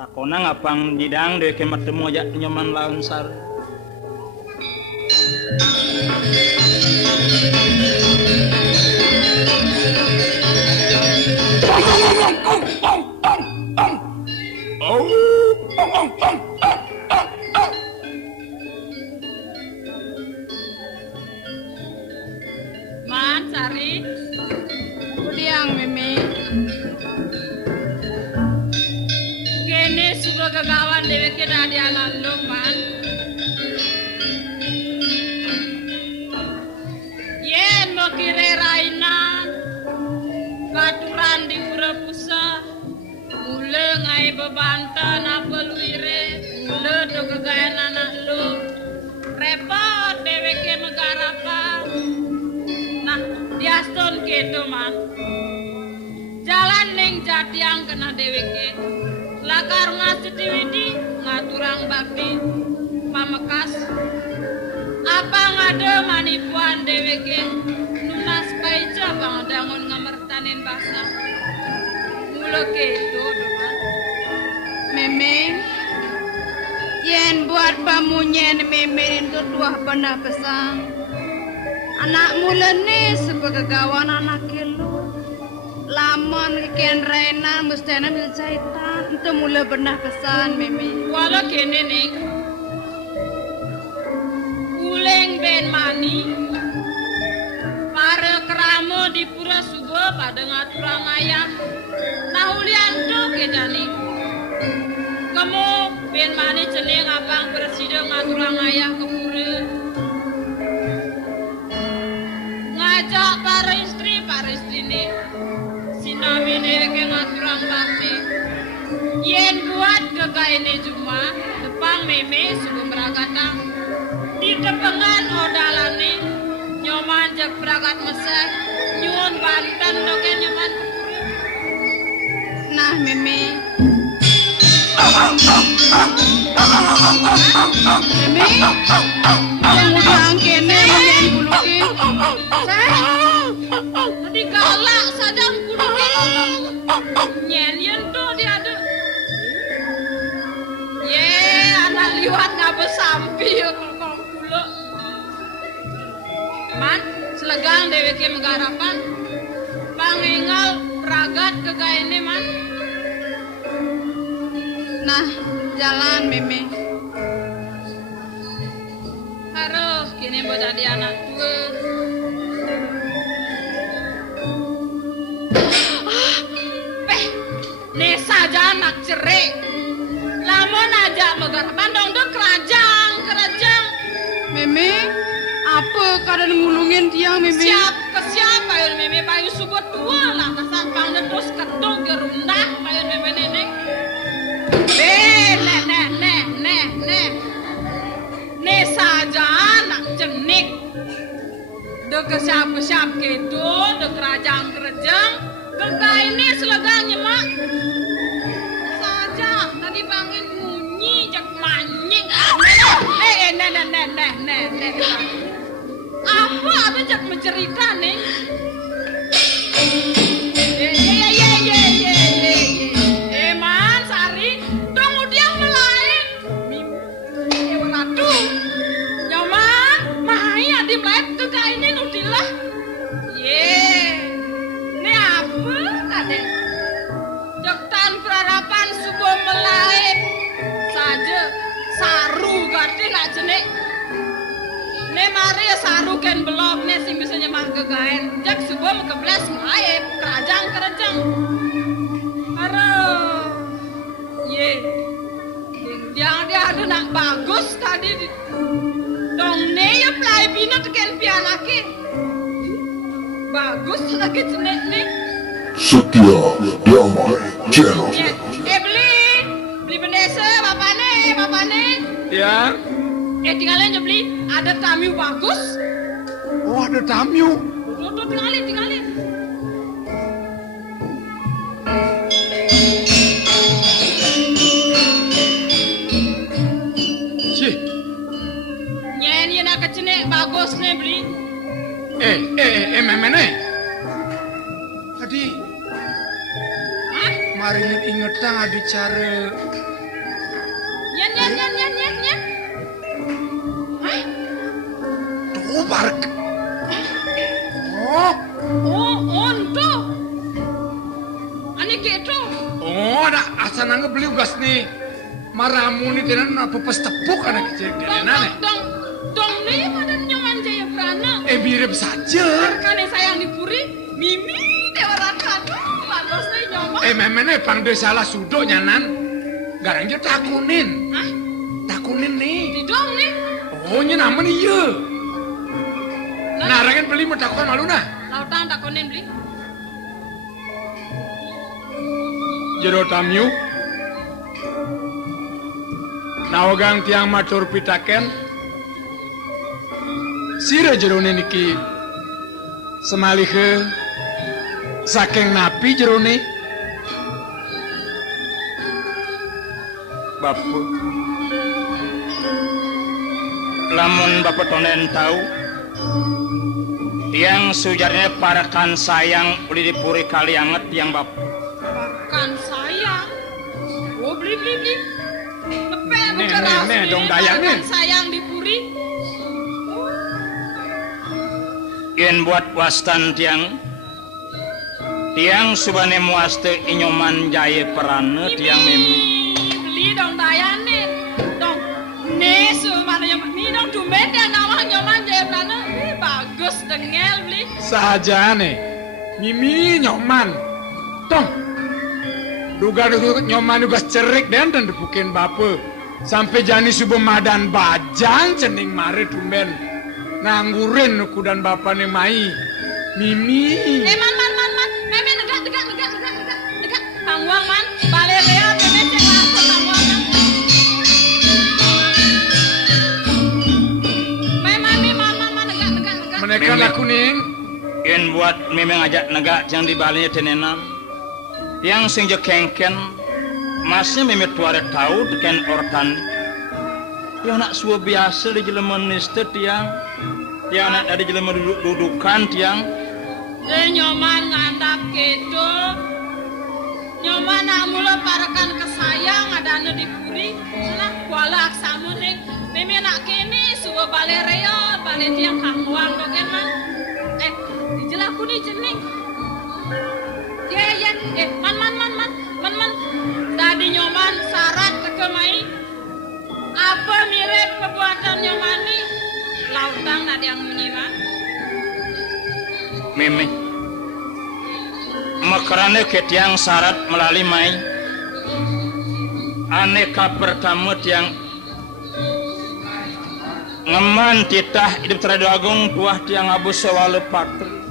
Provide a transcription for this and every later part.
Ako na nga pang didang de ke matemu aja nyaman laun sar. Man, Sari. Kudiang Mimi. Kene suba gagawan dewe ke dadi anak lo, Man. Yen mo kire raina. Katuran di pura pusa. Mule ngai bebantan apa luire. Mule do gagayan anak lo. Repot dewe ke negara pa. Nah, diaston kedo man. Jalan neng jatiang kena deweke. Lakar ngasih diwidi ngaturang bakti pamekas. Apa ngade manipuan deweke. Nunas paija bang dangun ngamertanin basa. Mula kedo man. Memeng yen buat pamunyen memerin tuah benar kesang. Anak mula ni sebagai kawan anak kilo. Laman kian Rena mesti nak berjaitan. Itu mula benar kesan Mimi. Walau kene nih. Uleng ben mani. Para keramo di pura subuh pada ngaturang ayah. Nah ulian tu kejani. Kamu ben mani celing abang presiden ngaturang ayah ke pura. Ngajak para istri ni sinami ke ngaturang bakti yen buat gegay ni cuma depang meme subuh beragatan di depangan odalani nyoman jak beragat mesek nyun banten doke nyoman Nah Mimi. Mimi. Yang udah kene menyen buluki. tadi galak sadang kudukin nyen yen tu dia ada ye anak liwat ngapa sampi ya kalau pulo man selegang dewe ke megarapan pangingal ragat ke gaene man Nah jalan Mimi. harus kini mau jadi anak tua nih saja anak cerik lamun aja megarapan dong tuh kerajang Mimi. Apa keadaan ngulungin tiang Mimi? siap ke siapa ya meme bayu subuh tua lah kasar pang terus ketuk gerundah bayu meme nenek nih saja anak cenik dek siap gitu dek kerajang kegak ini selaganya mak saja tadi bangin munyi jak manying apa ada jak mencerita nih man Sari tunggu dia melain waduh nyaman mahai adi melain kegak ini nudilah ini apa kaden jektan perharapan subuh melain saja saru gati nak jenik ne mari saru ken belum ne sing bisa nyemang kegaen jak subuh mekeblas melain kerajang aduh dia ada nak bagus tadi dong ne ya play bina teken pianake bagus lagi jenek nih Setia Damai Channel. beli bendesa bapak nih Ya, tinggalin aja beli ada tamu bagus Oh ada tamu. tuh tinggalin Sih. nyanyi nak kecenek bagus nih beli Memene. Tadi hah mari ingetang bicara park. Oh, onto. Ani keto. Oh, ada asal nangga beli ugas nih. Maramu nih tenan apa pas tepuk anak kecil tenan. Dong nih pada nyaman Jaya Prana. Mirip saja. Kane sayang dipuri, Mimi Dewa Ratu. Lantos nih nyaman. Memene pang de salah sudok nyanan. Garang dia takunin. Hah? Takunin nih. Di dong nih. Oh, nya naman iya. Narangan beli mau takon malu nah. Lautan takonin beli. Jero tamyu. Nawagang tiang matur pitaken. Sira jerone niki semalihe saking napi jerone. Bapak. Lamun bapak tonen tahu, tiang sujarnya parakan sayang uli dipuri kali anget tiang bapak. Kan sayang. Oh beli. Lepe Nih, bukan raus nih, beli, dong dayang nih. parakan sayang dipuri. Yen buat wastan tiang subane muaste inyoman Jaya Prana tiang memi. Beli dong dayang nih. Dong. Nesu mana nyoman. Ni dong tumben yang nawang nyoman Jaya Prana. Bagus dengel beli. Saja nih. Mimi nyoman. Tong. Duga nyoman juga cerik dan dipukin bape. Sampai jani subuh madan bajang cening mare tumben. Nganggurin kudan bapa nih mai. Mimi. Man. Meme dekat. Tangwang man. Balerea meme cek langsung tangwang man. Mama dekat. Mereka lakunin. Yen buat meme ngajak negak yang di balinya tenenan. Yang sing jekengken masnya meme tuare tahu teken ortan. Yang nak suwa biasa di jelema niste tiang. Yang nak ada jelema dudukan tiang. Nyoman ngandap kedo. Nyoman amula parakan kesayang adana dipuri. Nah kuala aksamu nih. Meme nak kene suwa balerea bale tiang kangwang doken man. Dijelaku nih jening. Ya. Man. Tadi nyoman syarat teke mai. Apa mirip perbuatan nyoman nih? Lautang nadi yang menyimak. Meme. Makarane ketiang syarat melalui mai. Aneka pertama tiang ngeman titah hidup teradu agung buah tiang abu sewale patre.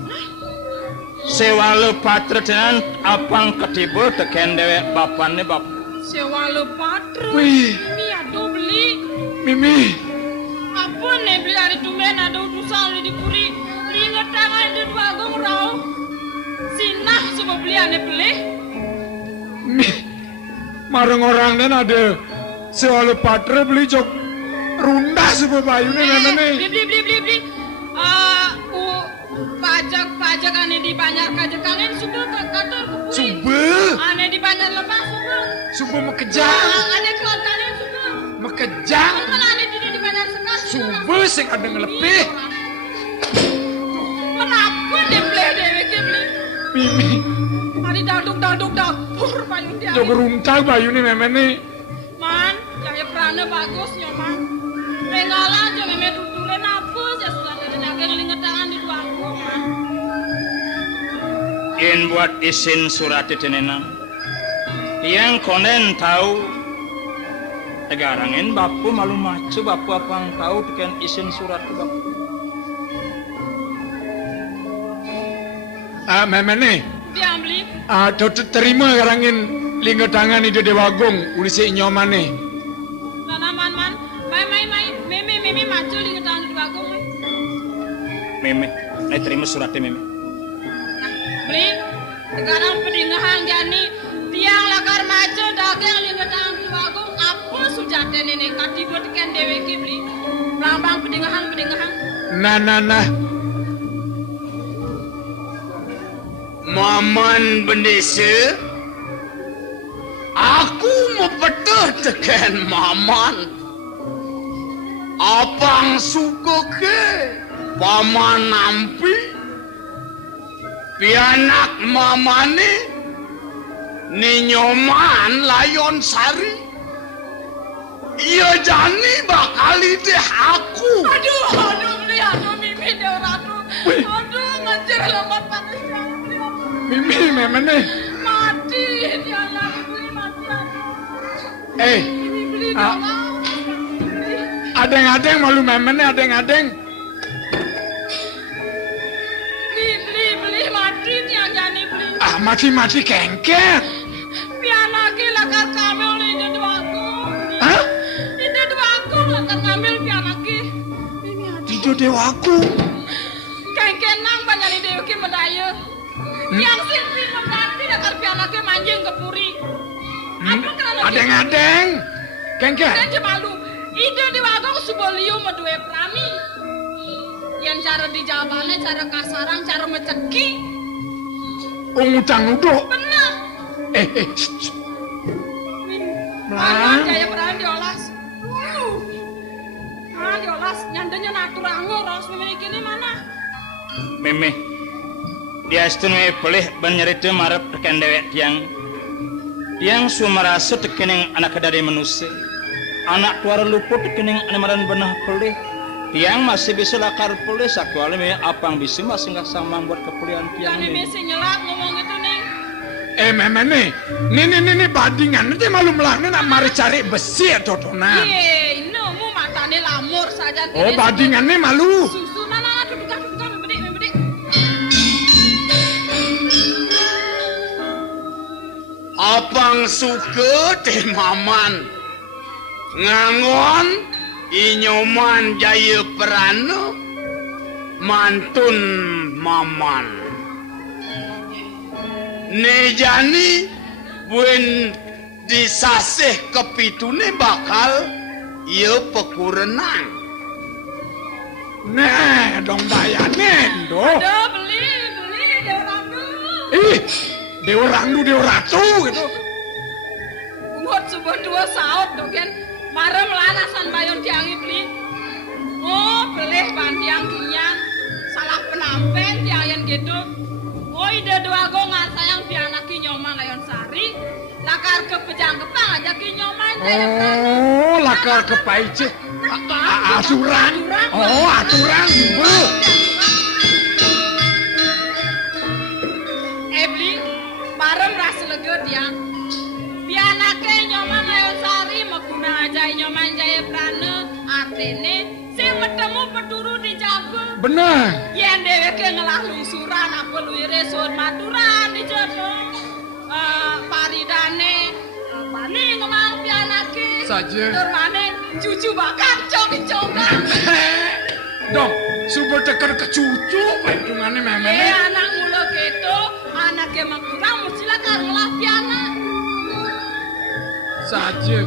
Sewale patre tenan apang ketiba teken dewek bapane bap. Sewale patre. Wih. Mimi aduh beli. Mimi. Apa nih beli hari tumben ada utusan di dipuri. Ingat tangan di dua agung rau. Sinah coba beli ane beli. Marang orang dan ada sewale patre beli jok rundah sebuah bayu nih memang nih. Beli. Pajak ane di banyak kajak kangen sudah kata kepuri. Subel. Ane di banyak lepas sudah. Subel mekejang. Ane keluar kangen sudah. Mekejang. Mana ane di banyak sekali. Subel sing ada ngelepih. Kenapa dia beli? Mimi. Hari dapur bayu dia. Jok runtang bayu nih memang nih. Man, Jaya Prana bagus nyoman. Rengalan aja meme tutulen apa aja sudah ada dagang linget tangan di dua aku man. Yen buat isin surat tenenan. Yang konen tahu tegarangin bapu malu macu bapu apang tahu teken isin surat ke bapu. Memang nih. Dia beli. Terima garangin linget tangan ide dewagong ulisi nyoman nih. Nana man. Meme maju linget tangan di dua aku. Meme, terima suratnya meme. Nah, beli. Sekarang pedingahan jani tiang lakar maju dagang linget tangan di dua aku. Apa sujate nenek kati buat teken deweki beli. Lambang pedingahan. Nah. Maman bendesa, aku mau betul teken Maman. Abang suka ke? paman nampi pianak mamane ni Nyoman Layon Sari iya jani bakal deh aku. Aduh, Mimi deh ratu. Aduh, ngejar lemot panas Mimi memene. mati dia lagi beli mati. Beli dong. Adeng-adeng malu memene adeng-adeng. Beli mati yang jani beli. Mati-mati kengket. Piana gila kan kamel ini dua aku. Hah? Ini dua aku kan kamel piana ki. Tidur dewaku. Kenang banyak di dewi medaya. Yang simpi mengganti akan piana ki manjing ke puri. Apa kerana Adeng-adeng. Kengket. Saya malu. Ide di wagong suboliu medue prami. Yang cara di jawabannya cara kasarang, cara meceki. Ngutang nuduk. Benar. Melang. Jaya perang diolas. Diolas nyandanya naturango ros memiliki ini mana? Meme dia istimewa boleh banyarite marap tekan dewek tiang sumarasa tekening anak dari manusia anak tuara luput tekening anamaran benah pelih tiang masih bisa lakar pelih sakuali me apang bisa masih nggak samang buat kepulian tiang Kami me. mesti nyelak ngomong itu neng. Memene. Ini bandingan nanti malu melangin nak mari cari besi totonan. Ye, mu matane lamur saja. Oh bandingannya malu. Susu nana duduk membedik. Abang suka teh maman ngangon Nyoman Jaya Prana mantun maman nejani buen disasih kepitune bakal iya pekurenang. Nah, dong bayane do. Aduh, beli deorandu. Dewa Randu Dewa Ratu gitu. Umur sebuah dua saut tuh kan. Marem lanasan bayon tiangi beli. Oh, beli bandiang kinyang. Salah penampen tiangan gitu. Oh, ide dua go sayang pianaki Nyoman Layon Sari. Lakar ke pejang kepang aja ki Nyoman. Oh, lakar ke paice. Aturan. Oh, aturan. Bu. Beli bareng rasa lega dia. Pianake Nyoman Layon Sari maguna aja Nyoman Jaya Prana artene sing metemu peturu di Jawa. Benar. Yen dheweke ngelah lungsuran apa luwire sun maturan di jono. Paridane bani ngemang pianake. Saja. Turmane cucu bakal cong-congan. Dong, super tekan ke cucu, hitungannya memene. Anak mula gitu, anaknya mengkurang mesti lah karena piana. Saja.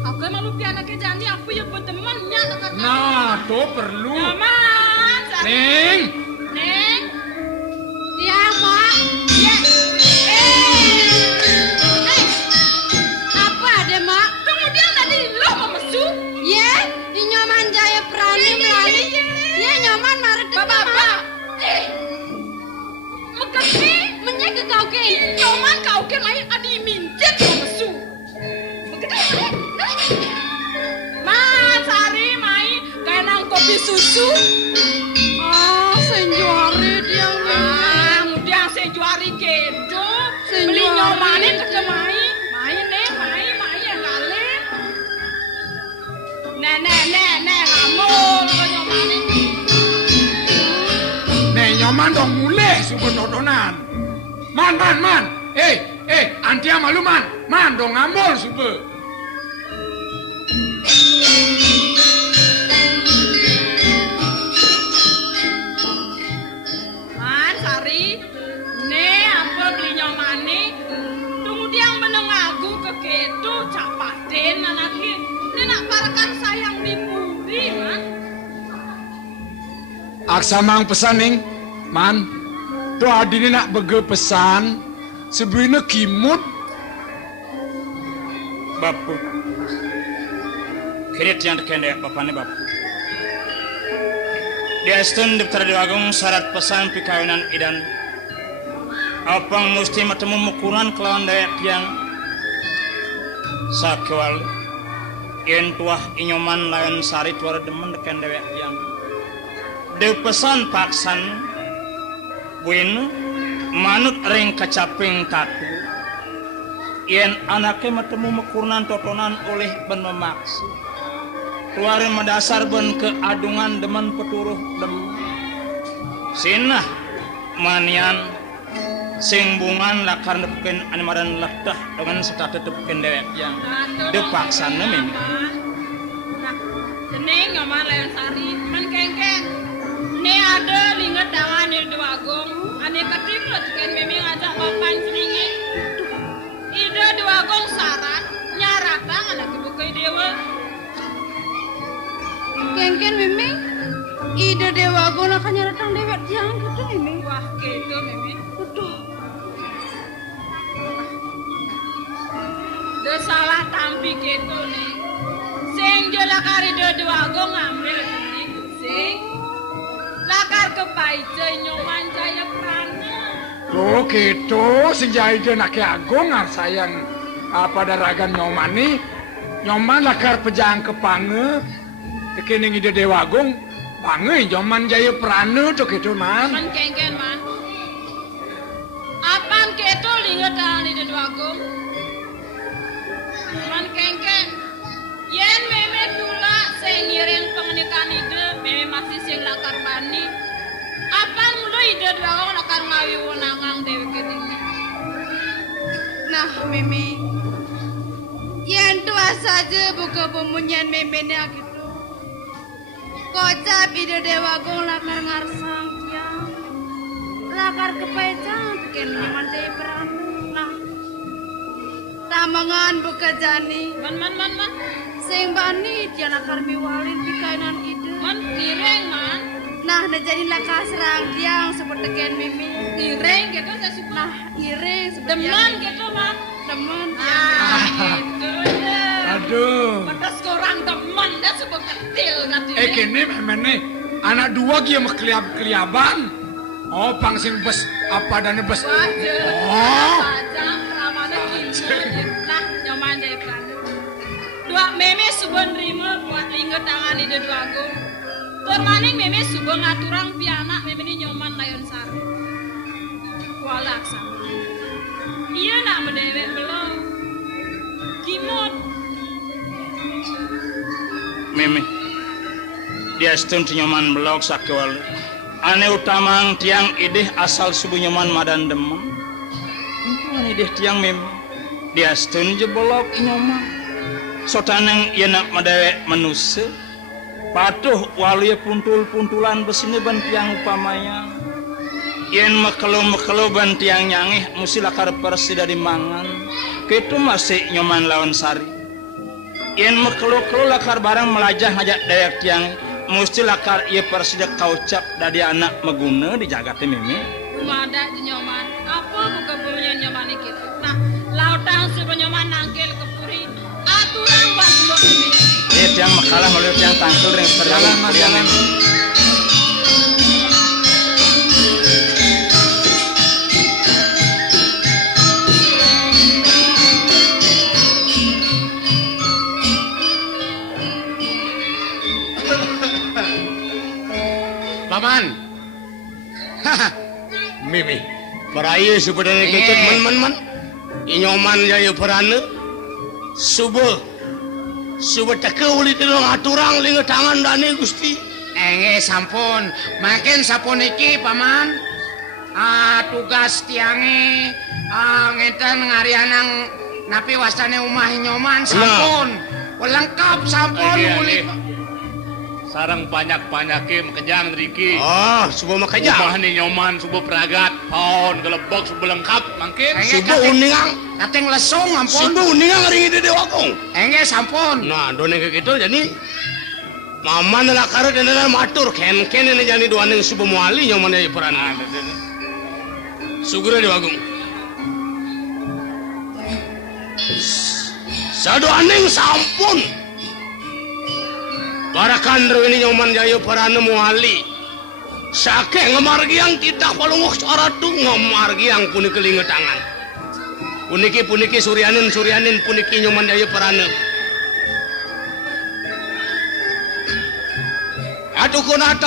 Aku malu piana ke jani aku ya bertemannya kata. Nah, tuh perlu. Nyaman. Neng. Ya, Mak. Ya. Apa ada, Mak? Kemudian tadi lo memesu. Ya, di Nyoman Jaya Prana melalui. Ya, Nyoman marah Bapak. Meketi menyek ke kau ke. Nyoman kau ke main adi minjet memesu. Meketi. Mas Sari main kayak kopi susu. Senjuari dia Kemudian saya juari gitu. Saya Beli juari. nyomanin ke main yang galih. Nek, kamu nyomanin. Nek nyoman dong mulai super dodonan. Man. Antia malu man. Man dong ngambol super. Man Sari, apa beli nyomani? Kemudian menengagu ke gitu capaten anaknya. Nak parakan sayang dipuri, man. Aksamang pesan ning, man. Tuh adini nak bege pesan. Sebenarnya kimut. Bapu kirit yang tekendek bapane bapu Diastun Dr. Dewagung syarat pesan pikawinan idan. Apang mesti matemu mukuran kelawan daya tiang. Sakwal yen tuah inyoman lawan sari tuara demen deken dewek tiang. De pesan paksan buin manut ring kacaping tatu. Yen anaknya matemu mukuran totonan oleh ben memaksa. Tuare madasar ben keadungan demen peturuh dem. Sinah manian sing bungan lakar nepkeun animaran latah dengan serta tetepkeun dewek yang depaksana memang. Nah, jeneng nyoman layan sari man kengkeng. Ne ada linget dangan di Dewagung. Ane ketimlet kan memang ajak papan selingi. Ida Dewagung syarat nyaratang lagi bukai dewa. Kengken Mimi, ide Dewagung akan nyaratang dewek tiang gitu Mimi. Wah, gitu Mimi. Aduh, De salah tampi gitu nih. Sing jo lakar ide Dewagung ngambil nih. Sing lakar kepaije nyoman jaya prana. Tuh gitu, sing jahide nake agung sayang pada ragan nyoman nih. Nyoman lakar pejang kepange. Kening ide Dewagung, bange nyoman jaya prana tuh gitu man. Man kengken man. Apan keto linget dangan ide Dewagung. Man kengken. Yen meme tula sing ngiring pengenikan ide, meme masih sing lakar bani. Apan mulu ide Dewagung lakar ngawi wenangang dewe keting. nah Mimi, yang tua saja buka pemunyian Mimi gitu. Kocap ide Dewagung lakar ngarsang tiang. Lakar kepejang bikin nyaman jaya prana. Nah, tamangan buka jani. Man. Sing bani dia lakar miwalin pikainan ide. Man kireng man. Nah, jadi lakar serang tiang seperti ken Mimi. Kireng gitu saya suka. Nah, ire seperti Demen gitu man. teman. Gitu deh. Aduh. Pedas korang temen dah sebab kecil nanti. Kini memang nih anak dua dia mah keliaban. Oh, pangsing bes apa dan bes. Wajar. Oh. Wajar. Ramana gitu. Nah, nyaman jaya prana. Dua meme subon rima buat linget tangan ide Dewagung. Tur maning meme subon ngaturang pianak meme ini nyoman layon sari. Walak sama. Iya nak mendewek belum. Kimot. Meme. Diastun nyoman blok sakwal. Ane utamang tiang ideh asal subuh nyoman madan demen. Mungkin ideh tiang meme. Diastun jebolok nyoman. Sotaneng yenak madewek manusia. Patuh walia puntul-puntulan besini ban tiang upamaya. Yen mekelo ban tiang nyangih musti lakar persi dari mangan. Kitu masih nyoman lawan sari. Yen mekelo lakar barang melajah ngajak dayak tiang musti lakar ieu persida kaucap dari anak meguna di jagate meme. Rumada di nyoman. Apa buka punya nyoman gitu. Nah, lautang si penyoman nangkil kepuri. Aturan buat mbok ini. Tiang makalah melalui tiang tangkil ring Jalan mas jalan. Paman. Mimi. Peraya sebenarnya kecet man. Inyoman jaya perana. Subuh teke uli tidong aturang linga tangan dani Gusti. Sampun, makin sapun iki paman. Tugas tiange ngeten ngarianang napi wasane umah nyoman sampun. Lengkap sampun uli. Sarang banyak-banyakim kejang Riki. Subuh makanya. Umah ni nyoman, subuh peragat, paon, gelebok, subuh lengkap, mangkin. Subuh uningang. Kating lesung ampun. Subuh uningang ring ide Dewagung. Sampun. Nah, done kayak gitu jadi mama nelakar dan matur ken ini jadi dua neng subuh muali nyoman dari peran. Sugura Dewagung. Sado aneng sampun. Para kandro ini nyoman jaya peran muali. Sake ngamargiang tidak palungok saratu ngamargiang puniki lingetangan. Puniki suryanin puniki nyoman daya perana. Aduh kunatan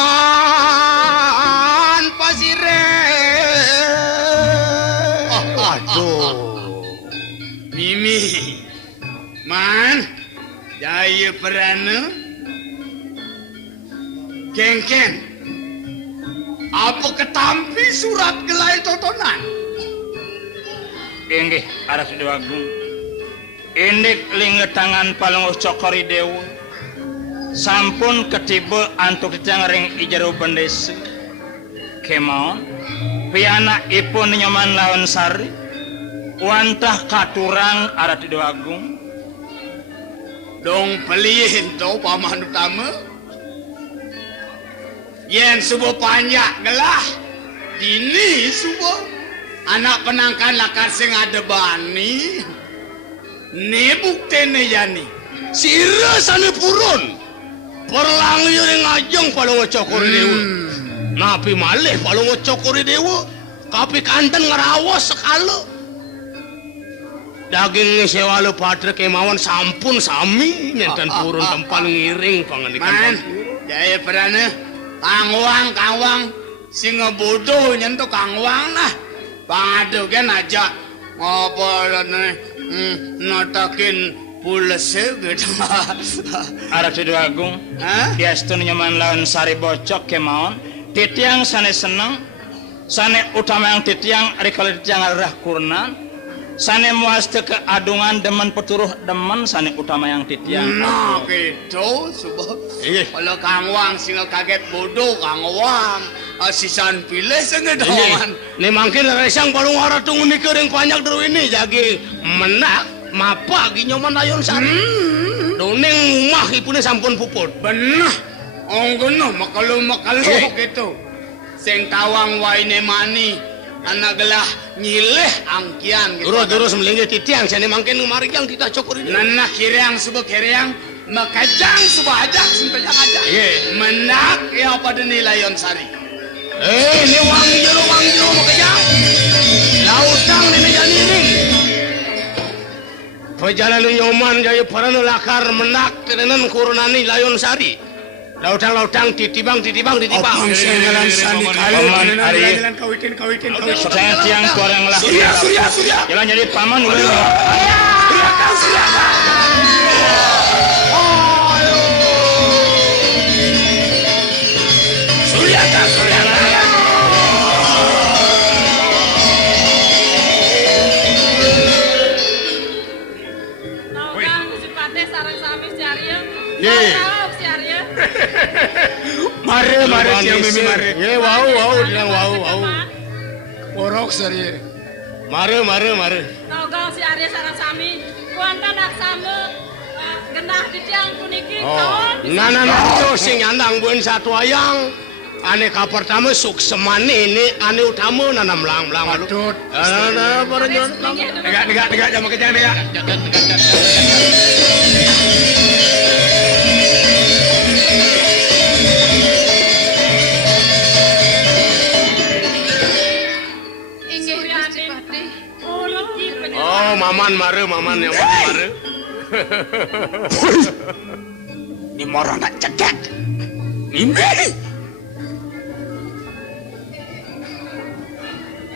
pasire. Aduh. Mimi. Man, daya perana. Kengken. Apa ketampi surat gelai totonan? Inggih arep Sidoagung. Indik lingetangan palungguh Cokori Dewa. Sampun ketiba antuk titiang ring ijaro bendesa. Kemon piyanakipun Nyoman Laon Sari wantah katurang arep Sidoagung. Dong pelihin to paman utama. Yen subuh panjak gelah dini subuh anak penangkan lakar sing ada bani ni buktene yani Sira sana purun. Perlang yuring ajeng palungguh Cokori Dewa. Napi malih palungguh Cokori Dewa. Kapi kanten ngerawas sekala. Daging sewalu patre kemauan sampun sami nenten purun tempat ngiring pangandikan. Man, jaya perana Kangwang sing bodoh nyentuh Kangwang nah. Pangadu kan aja ngobrol notakin pulse gitu. Arep Sidoagung. Diastun Nyoman Laon Sari bocok kemawon. Titiang sane seneng. Sane utama yang titiang rikala titiang arah kurnan. Sane muas teu keadungan demen peturuh demen sane utama yang titiang. Nah gitu subah. Kalau Kangwang sing kaget bodoh Kangwang sisan pilih sengedawan. Ini mungkin resang palung aratu ngunik ring panjang dulu ini jagi menak mapa Nyoman Laon Sari. Doning umah ipune sampun puput. Bener. Onggono makalu gitu. Sing tawang waine mani anak gelah nyileh angkian gitu. Durus melinggih titiang sane mangken ngumariang kita Cokori. Nana kiriang subuh kiriang makajang subuh ajak simpejang aja. Menak ya pada Laon Sari. Ini wangi jero makajang. Lautang ini janiring. Perjalanan Nyoman jaya parana lakar menak tenan kurunani Laon Sari. Lautang titibang. Opang sengalan sani Paman Ari. kawitin. Saya tiang korang lah. Surya. Jalan jadi paman udah. Surya. Naukang sipate sareng sami si Arya. Ye. Si Arya. Mare siang mimi mare. Ye wau dilang wau. Borok sari. Mare. Naukang si Arya sareng sami. Kuantan aksame genah titiang puniki kaon. Nah, sing nyandang buen satu ayang. Ane ka pertama suksemane ini ane utama nanam melang. Patut. Para nyon. Negak jam kejang ya. Inggih Gusti Patih. Puniki Oh, maman yang mare. Ini moro nak cegat. Mimi.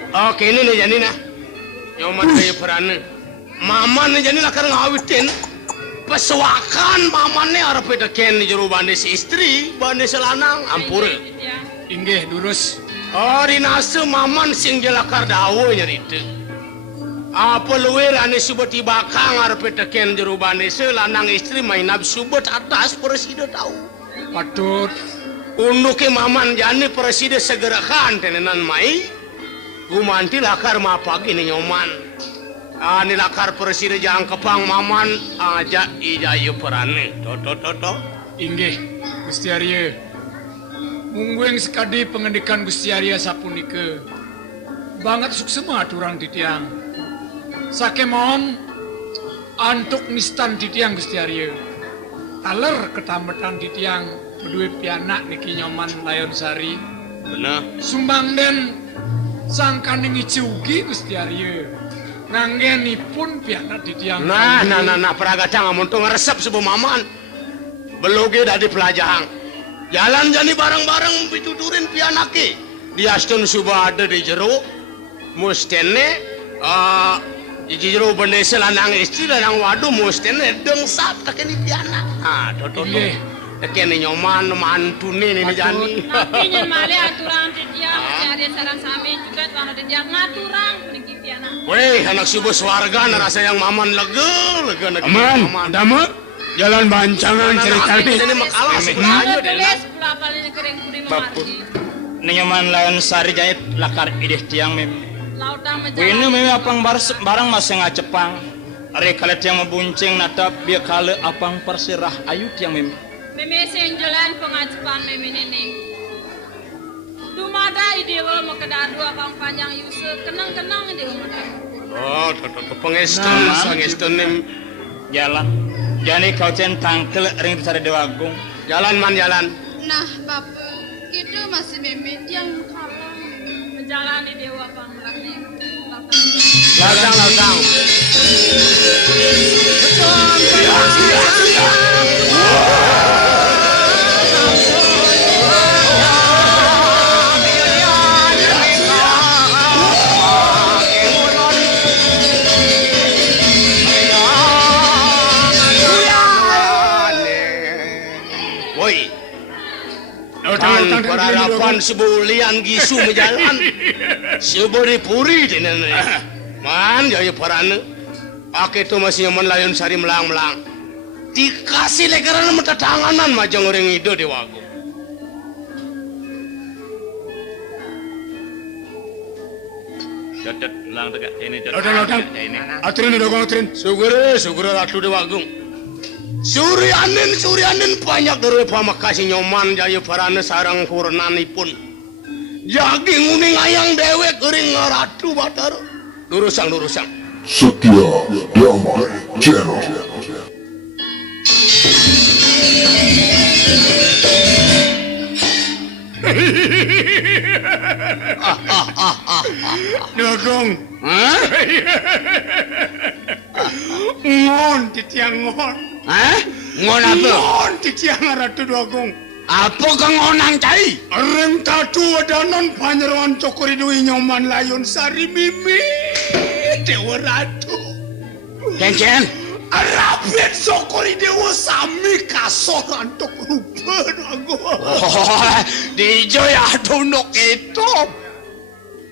Oke ini nih janina. Nyoman kaya perana. Maman nih janina karena ngawitin. Pesuakan mamannya arep deken jero bande si istri, bande selanang ampure. Inggih durus. Oh dinase maman sing jelakar dawo nyarita. Apa luwer ane subet bakang arep deken jero bande selanang istri main nafsu subet atas presiden tahu. Patut. Unduke maman jani presiden segerakan tenenan mai. Gumanti lakar mapagi ni Nyoman. Ani lakar presiden jang kepang maman aja ijayu perane. To. Inggih Gusti Arya. Mungguing sekadi pengendikan Gusti Arya sapunika. Banget suksema aturang titiang. Sakemon antuk nistan titiang Gusti Arya. Taler ketambetan titiang berdua pianak niki Nyoman Laon Sari. bener. Sumbangden sangkaning icugi Gusti Arya. Nanggenipun piana di tiang. Nah, peragata ngamun tuh ngeresep sebuah maman. Beloge dari pelajang. Jalan jani bareng-bareng pituturin pianake. Diastun suba ada di jero. Mustene di jero bendese lanang istri lanang wadu mustene dengsat kakek di piana. Ah, toto. Kakek nyoman mantune nih jani. Tapi nyen male aturan di tiang cari sarang sami juga tuan di tiang ngaturan kuning piana. Weh, anak subuh swarga rasa yang maman lega. Aman, dama. Jalan bancangan ceritanya. Ini makalah sebelahnya deh. Sebelah paling kering kuning memargi. Nyoman lawan sari jahit lakar idih tiang mem. Lautang Ini menjalan. mem apang barang masih ngacepang. Ari kalet yang membunceng natap biar kale apang persirah ayu tiang mem. Meme senjalan pengacepan meme nenek. Dumada idewa mau kedadu apang panjang Yusuf kenang-kenang idewa mata. Oh, pengestun nih. Jalan. Jadi kau tangkel ring besar Dewa Agung. Jalan man jalan. Nah, Bapak, kita masih memit yang kalah. Menjalani dewa panglaku. Lautang. Woi. Lautang perharapan sebulian gisu menjalan. Seberi puri tenan. Man jaya parane. Ake tu masih nyaman layun sari melang-melang. Dikasih lekeran mata tanganan majang orang itu di wagu. Cocot lang tegak ini cocot. Lautang. Ini. Aturin aturin. Syukur ratu di wagung. Suryanin banyak dari pamakasi nyoman jaya parane sarang purnanipun. Jagi nguning ayang dewek kering ratu batar. Lurusang. Setia Damai Channel. Dogong. Ngon di tiang ngon. Hah? Ngon apa? Ngon di tiang Ratu Dogong. Apa kang ngonang cai? Rem tatu wadanan panyeruan cokori dui nyoman layun sari mimi. Dewa Ratu. Kencen. Arabet cokori dewa sami kasoran tok rupa Dogong. Oh, di joya donok itu.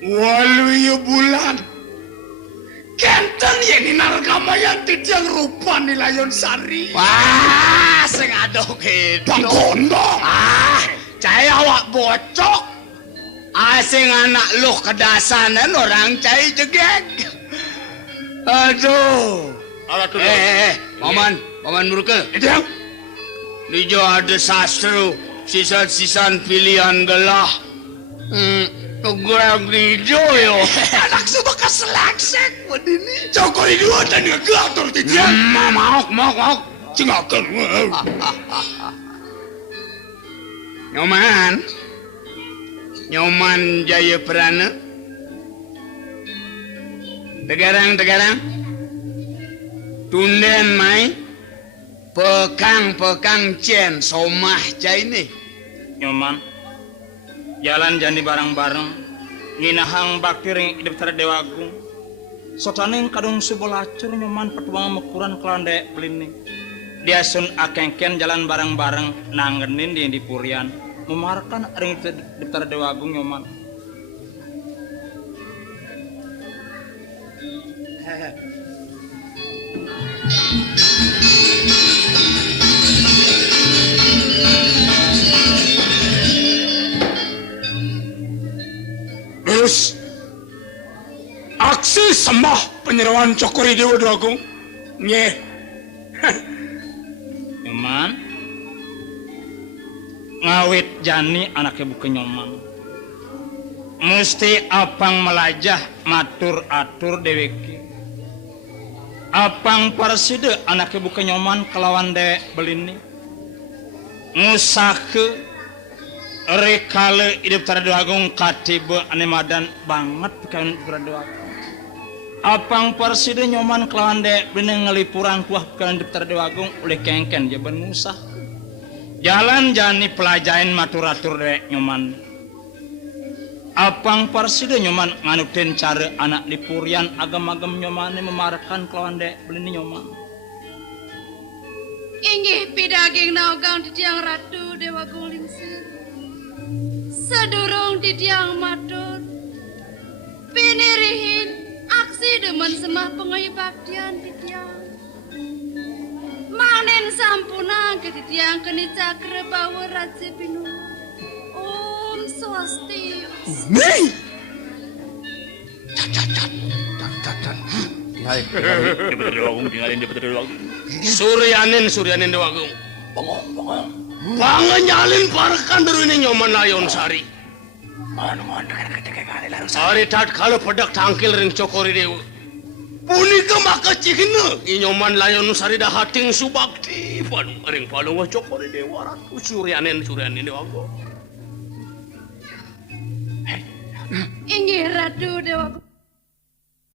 Walu ya bulan. Kenten yeni nargamayan titiang rupa ni layon sari. Wah, sing aduh gitu. Panggondong. Cai awak bocok. Sing anak lu kedasanan orang cai jegek. Aduh. Paman Murke. Itu Nijo ada sastra sisan pilihan gelah. Tugurang nijo yo. anak semua keselaksek begini. Cokori dua dan ngegator titiang. Mauk. Cengakan. Nyoman Jaya Prana. Tegarang. Tunden mai. Pekang cen somah cai ni. Nyoman. Jalan jani bareng-bareng. Nginahang bakti ring hidup tara Dewa Agung. Sotaning kadung sebolacur nyoman petuang mekuran kelandek belining. Diasun akengken jalan bareng-bareng nangenin di purian. Memarkan ring hidup tara Dewa Agung nyoman. Terus aksi sembah penyeruan cokori dewa Dogong. Nye. Nyoman. Ngawit jani anaknya bukan nyoman. Mesti apang melajah matur atur deweki. Apang parside anaknya bukan nyoman kelawan dewek belini. Ngusake rekale hidup Dewa Agung katiba ane madan banget kan Dewa Agung. Apang perside nyoman kelawan dek bener ngelipuran kuah kan hidup Dewa Agung oleh kengken jaban ngusah. Jalan jani pelajain maturatur dek nyoman. Apang perside nyoman nganutin cara anak lipurian agam-agam nyomane memarakan kelawan dek belini nyoman. Inggih pidaging naogang di tiang ratu Dewa Agung Lingsir. Sedurung di tiang matur. Pinirihin aksi demen semah pengai baktian di tiang. Manen sampuna ke di tiang keni cakra bawa raja binu. Om Swastiastu. Nih. Tinggalin di Dewa Agung. Suryanin Dewa Agung. Panganyalin parakan dulu ini nyoman layon sari. Sari tat kalau pedak tangkil ring cokori dewa. Punika maka cihina nyoman layon sari dah hating subakti. Palung ring palung cokori dewa ratu Suryanin Dewa Agung. Inggih ratu Dewa Agung.